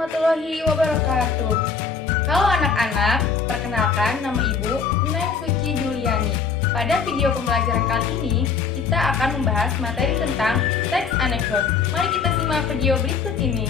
warahmatullahi wabarakatuh. Halo anak-anak, perkenalkan nama Ibu Neng Suci Juliani. Pada video pembelajaran kali ini, kita akan membahas materi tentang teks anekdot. Mari kita simak video berikut ini.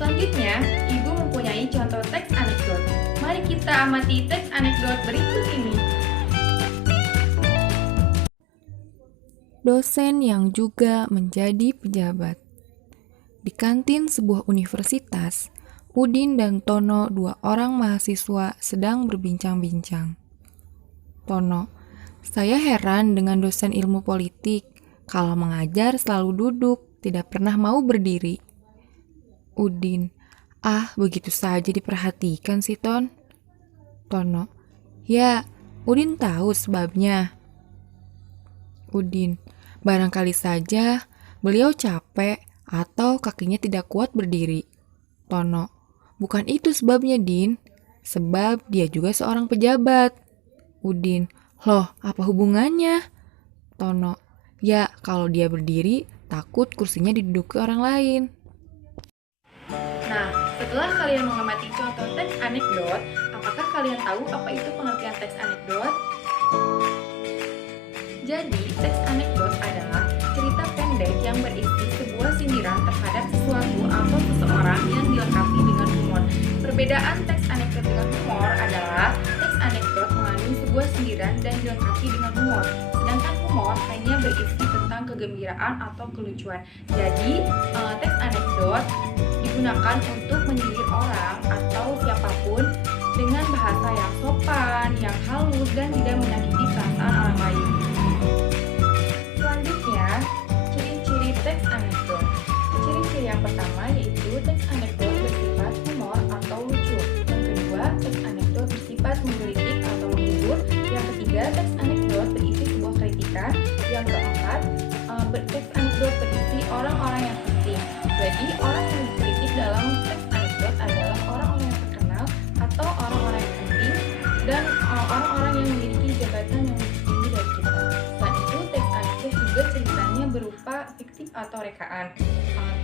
Selanjutnya, Ibu mempunyai contoh teks anekdot. Mari kita amati teks anekdot berikut ini. Dosen yang juga menjadi pejabat. Di kantin sebuah universitas, Udin dan Tono, dua orang mahasiswa, sedang berbincang-bincang. Tono, saya heran dengan dosen ilmu politik. Kalau mengajar selalu duduk, tidak pernah mau berdiri. Udin, begitu saja diperhatikan sih, Ton. Tono, ya, Udin tahu sebabnya. Udin, barangkali saja beliau capek atau kakinya tidak kuat berdiri. Tono, bukan itu sebabnya, Din. Sebab dia juga seorang pejabat. Udin, loh, apa hubungannya? Tono, ya, kalau dia berdiri, takut kursinya diduduki orang lain. Nah, setelah kalian mengamati contoh teks anekdot, apakah kalian tahu apa itu pengertian teks anekdot? Jadi, teks anekdot adalah cerita pendek yang berisi sebuah sindiran terhadap sesuatu atau seseorang yang dilengkapi dengan humor. Perbedaan teks anekdot dengan humor adalah teks anekdot mengandung sebuah sindiran dan dilengkapi dengan humor, sedangkan humor hanya berisi tentang kegembiraan atau kelucuan. Jadi, teks anekdot digunakan untuk menyindir orang atau siapapun dengan bahasa yang sopan, yang halus, dan tidak menyakiti perasaan orang lain. Selanjutnya, ciri-ciri teks anekdot. Ciri-ciri yang pertama yaitu teks anekdot bersifat humor atau lucu. Yang kedua, teks anekdot bersifat menggelitik atau menghibur. Yang ketiga, teks anekdot berisi sebuah kritikan. Yang keempat, teks anekdot berisi orang-orang yang penting. Jadi, orang yang dikritik dalam teks anekdot adalah orang-orang yang terkenal atau orang-orang yang penting dan orang-orang yang memiliki jabatan yang lebih tinggi dari kita. Selain itu, teks anekdot juga ceritanya berupa fiktif atau rekaan.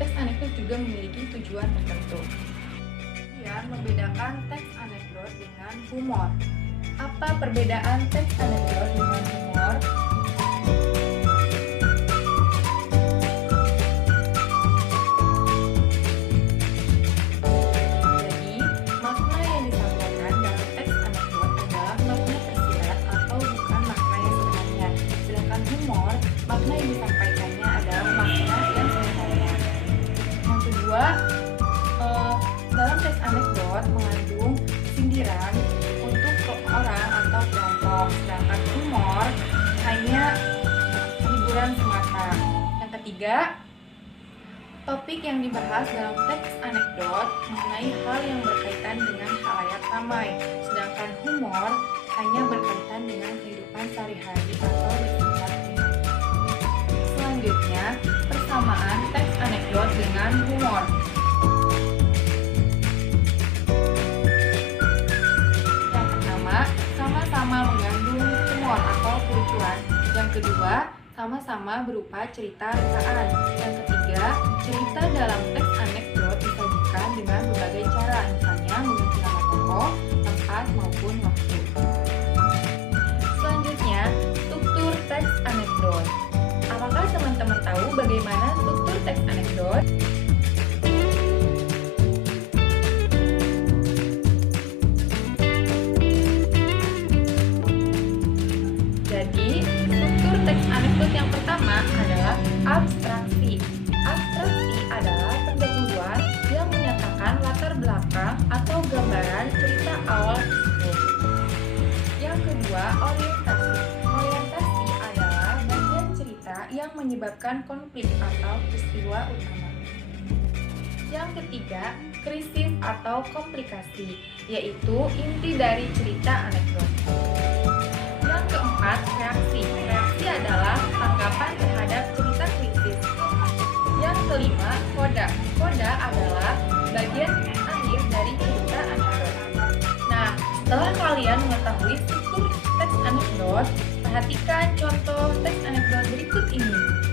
Teks anekdot juga memiliki tujuan tertentu. Kemudian, membedakan teks anekdot dengan humor. Apa perbedaan teks anekdot dengan humor? Makna yang disampaikannya adalah makna yang sebenarnya. Yang kedua, dalam teks anekdot mengandung sindiran untuk orang atau kelompok, sedangkan humor hanya hiburan semata. Yang ketiga, topik yang dibahas dalam teks anekdot mengenai hal yang berkaitan dengan khalayak ramai, sedangkan humor hanya berkaitan dengan kehidupan sehari-hari atau bersifat pribadi. Selanjutnya, persamaan teks anekdot dengan humor. Yang pertama, sama-sama mengandung humor atau kelucuan. Yang kedua, sama-sama berupa cerita rekaan. Yang ketiga, cerita dalam teks anekdot disajikan dengan berbagai cara, misalnya mengganti nama tokoh, tempat, maupun waktu. Selanjutnya, struktur teks anekdot. Apakah teman-teman tahu bagaimana struktur teks anekdot? Jadi, struktur teks anekdot yang pertama adalah abstraksi. Abstraksi adalah pendahuluan yang menyatakan latar belakang atau gambaran cerita awal tersebut. Yang kedua, orientasi. Orientasi adalah bagian cerita yang menyebabkan konflik atau peristiwa utama. Yang ketiga, krisis atau komplikasi, yaitu inti dari cerita anekdot. Yang keempat, reaksi. Reaksi adalah tanggapan terhadap cerita krisis. Yang kelima, koda. Koda adalah bagian akhir dari cerita anekdot. Nah, setelah kalian mengetahui struktur teks anekdot, perhatikan contoh teks anekdot berikut ini.